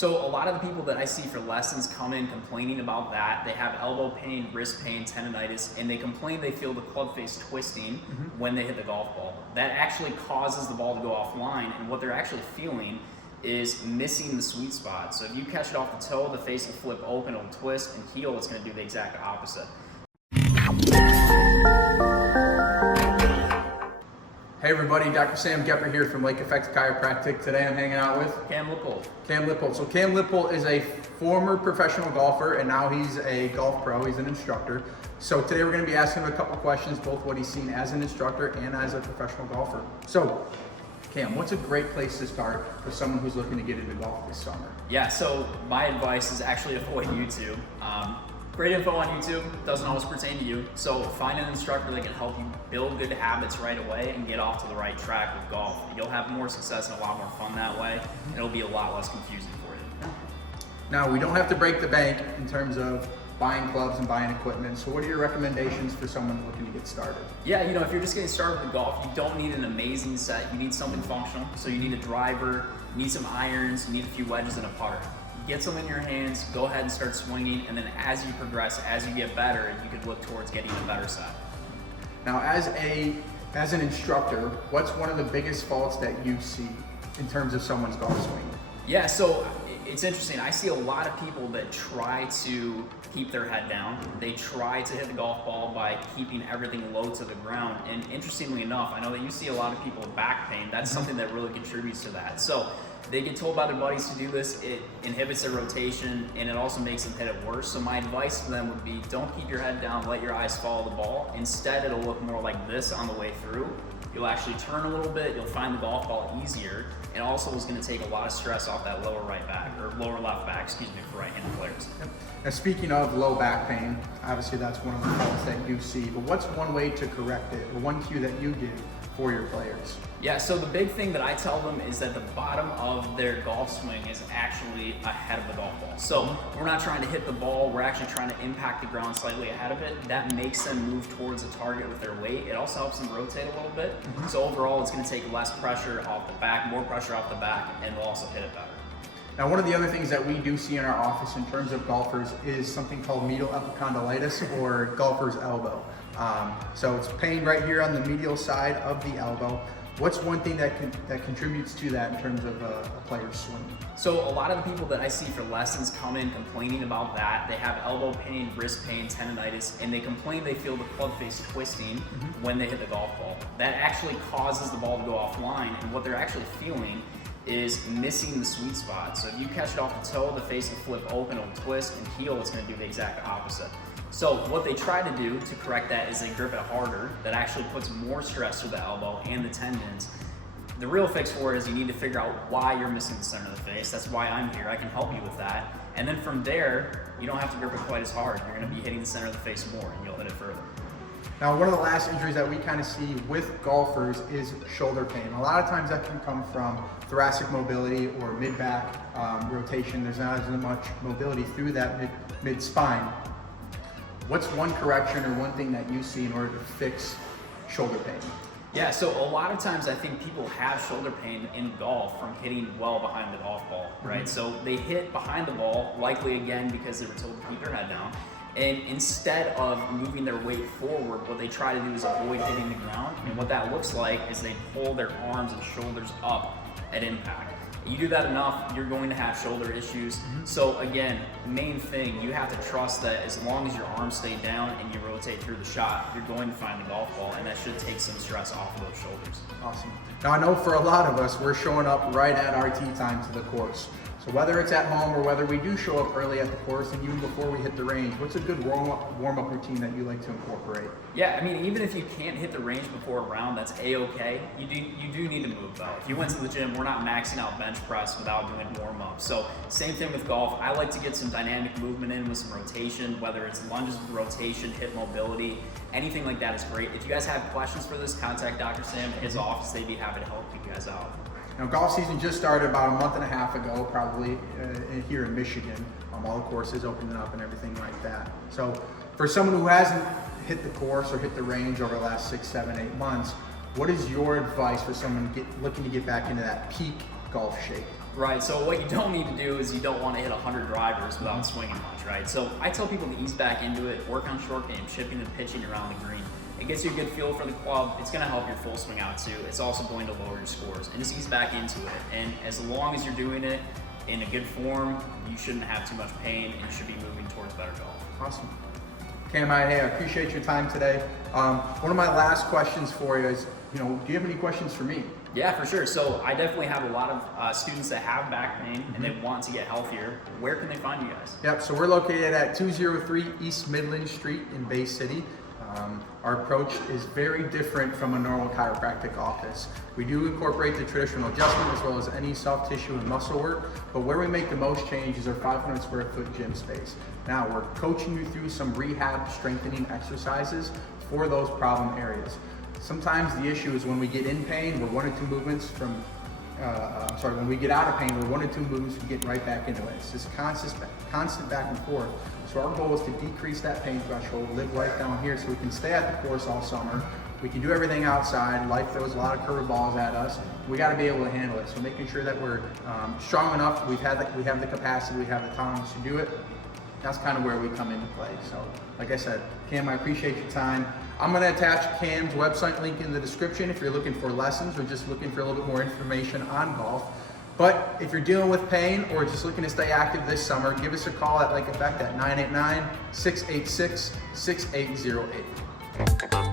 So a lot of the people that I see for lessons come in complaining about that. They have elbow pain, wrist pain, tendonitis, and they complain they feel the club face twisting when they hit the golf ball. That actually causes the ball to go offline, and what they're actually feeling is missing the sweet spot. So if you catch it off the toe, the face will flip open, it'll twist, and heel, it's gonna do the exact opposite. Hey everybody, Dr. Sam Geppert here from Effect Chiropractic. Today I'm hanging out with Cam Lippold. Cam Lippold. So Cam Lippold is a former professional golfer and now he's a golf pro, he's an instructor. So today we're going to be asking him a couple questions, both what he's seen as an instructor and as a professional golfer. So Cam, what's a great place to start for someone who's looking to get into golf this summer? Yeah, so my advice is actually avoid YouTube. Great info on YouTube, doesn't always pertain to you. So find an instructor that can help you build good habits right away and get off to the right track with golf. You'll have more success and a lot more fun that way. And it'll be a lot less confusing for you. Now, we don't have to break the bank in terms of buying clubs and buying equipment. So what are your recommendations for someone looking to get started? Yeah, if you're just getting started with golf, you don't need an amazing set. You need something functional. So you need a driver, you need some irons, you need a few wedges and a putter. Get some in your hands, go ahead and start swinging, and then as you progress, as you get better, you could look towards getting a better set. Now, as an instructor, what's one of the biggest faults that you see in terms of someone's golf swing? Yeah, so it's interesting. I see a lot of people that try to keep their head down. They try to hit the golf ball by keeping everything low to the ground. And interestingly enough, I know that you see a lot of people with back pain. That's something that really contributes to that. So they get told by their buddies to do this, it inhibits their rotation, and it also makes them hit it worse. So my advice to them would be, don't keep your head down, let your eyes follow the ball. Instead, it'll look more like this on the way through. You'll actually turn a little bit, you'll find the golf ball easier, and also is gonna take a lot of stress off that lower right back, or lower left back, excuse me, for right-handed players. Now, speaking of low back pain, obviously that's one of the faults that you see, but what's one way to correct it, or one cue that you give for your players? Yeah, so the big thing that I tell them is that the bottom of their golf swing is actually ahead of the golf ball. So we're not trying to hit the ball, we're actually trying to impact the ground slightly ahead of it. That makes them move towards a target with their weight. It also helps them rotate a little bit. So overall, it's gonna take less pressure off the back, more pressure off the back, and they'll also hit it better. Now, one of the other things that we do see in our office in terms of golfers is something called medial epicondylitis, or golfer's elbow. So it's pain right here on the medial side of the elbow. What's one thing that contributes to that in terms of a player's swing? So a lot of the people that I see for lessons come in complaining about that. They have elbow pain, wrist pain, tendonitis, and they complain they feel the club face twisting when they hit the golf ball. That actually causes the ball to go offline, and what they're actually feeling is missing the sweet spot. So if you catch it off the toe, the face will flip open, it'll twist, and heel, it's gonna do the exact opposite. So what they try to do to correct that is they grip it harder. That actually puts more stress through the elbow and the tendons. The real fix for it is you need to figure out why you're missing the center of the face. That's why I'm here, I can help you with that. And then from there, you don't have to grip it quite as hard. You're gonna be hitting the center of the face more, and you'll hit it further. Now, one of the last injuries that we kind of see with golfers is shoulder pain. A lot of times that can come from thoracic mobility or mid-back rotation. There's not as much mobility through that mid-spine. What's one correction or one thing that you see in order to fix shoulder pain? Yeah, so a lot of times I think people have shoulder pain in golf from hitting well behind the golf ball, right? So they hit behind the ball, likely again because they were told to keep their head down. And instead of moving their weight forward, what they try to do is avoid hitting the ground. And what that looks like is they pull their arms and shoulders up at impact. You do that enough, you're going to have shoulder issues. So again, main thing, you have to trust that as long as your arms stay down and you rotate through the shot, you're going to find the golf ball, and that should take some stress off of those shoulders. Awesome. Now, I know for a lot of us, we're showing up right at our tee time to the course. So whether it's at home or whether we do show up early at the course and even before we hit the range, what's a good warm-up routine that you like to incorporate? Yeah, I mean, even if you can't hit the range before a round, that's A-okay. You do need to move though. If you went to the gym, we're not maxing out bench press without doing warm-up. So same thing with golf. I like to get some dynamic movement in with some rotation, whether it's lunges with rotation, hip mobility, anything like that is great. If you guys have questions for this, contact Dr. Sam at his office. They'd be happy to help you guys out. Now, golf season just started about a month and a half ago, probably here in Michigan. All the courses opening up and everything like that. So for someone who hasn't hit the course or hit the range over the last 6, 7, 8 months, what is your advice for someone looking to get back into that peak golf shape? Right, so what you don't need to do is you don't want to hit 100 drivers without swinging much, right? So I tell people to ease back into it, work on short game, chipping and pitching around the green. It gets you a good feel for the club. It's going to help your full swing out too. It's also going to lower your scores, and just ease back into it. And as long as you're doing it in a good form, you shouldn't have too much pain, and you should be moving towards better golf. Awesome. Cam, hey, I appreciate your time today. One of my last questions for you is, do you have any questions for me? Yeah, for sure. So I definitely have a lot of students that have back pain and they want to get healthier. Where can they find you guys? Yep, so we're located at 203 East Midland Street in Bay City. Our approach is very different from a normal chiropractic office. We do incorporate the traditional adjustment as well as any soft tissue and muscle work, but where we make the most change is our 500 square foot gym space. Now we're coaching you through some rehab strengthening exercises for those problem areas. Sometimes the issue is when we get in pain, we're one or two movements from, when we get out of pain, we're one or two movements from getting right back into it. It's this constant back and forth. So our goal is to decrease that pain threshold, live life down here so we can stay at the course all summer. We can do everything outside. Life throws a lot of curveballs at us. We got to be able to handle it. So making sure that we're strong enough, we have the capacity, we have the tolerance to do it. That's kind of where we come into play. So like I said, Cam, I appreciate your time. I'm going to attach Cam's website link in the description if you're looking for lessons or just looking for a little bit more information on golf. But if you're dealing with pain or just looking to stay active this summer, give us a call at Effect at 989-686-6808.